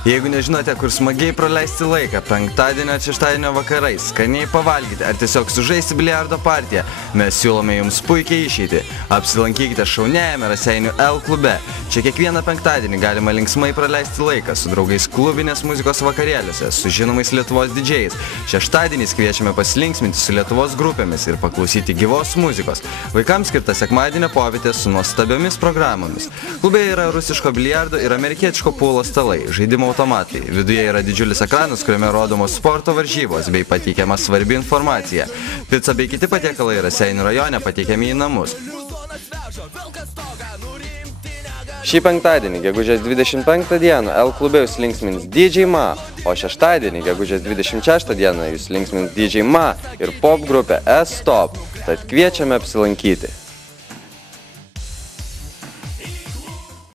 Jeigu nežinote, kur smagiai praleisti laiką, penktadienio ir šeštadienio vakarais, skaniai pavalgyti ar tiesiog sužaisti biliardo partiją, mes siūlome jums puikiai išeiti. Apsilankykite šauniajame Raseinių L klube. Čia kiekvieną penktadienį galima linksmai praleisti laiką su draugais klubinės muzikos vakarėliuose, su žinomais Lietuvos didžėjais. Šeštadieniais kviečiame pasilinksminti su Lietuvos grupėmis ir paklausyti gyvos muzikos. Vaikams skirta sekmadienio popietė su nuostabiomis programomis. Klube yra rusiško biliardo ir amerikietiško pūlo stalai, žaidimo automatai. Viduje yra didžiulis ekranas, kuriame rodomos sporto varžybos bei pateikiama svarbi informacija. Pica bei kiti patiekalai Raseinių rajone pateikiami į namus. Šį penktadienį, gegužės 25 dieną, L klube jūs linksmins DJ Ma, o šeštadienį, gegužės 26 dieną, jūs linksmins DJ Ma ir pop grupė S-Stop. Tad kviečiame apsilankyti.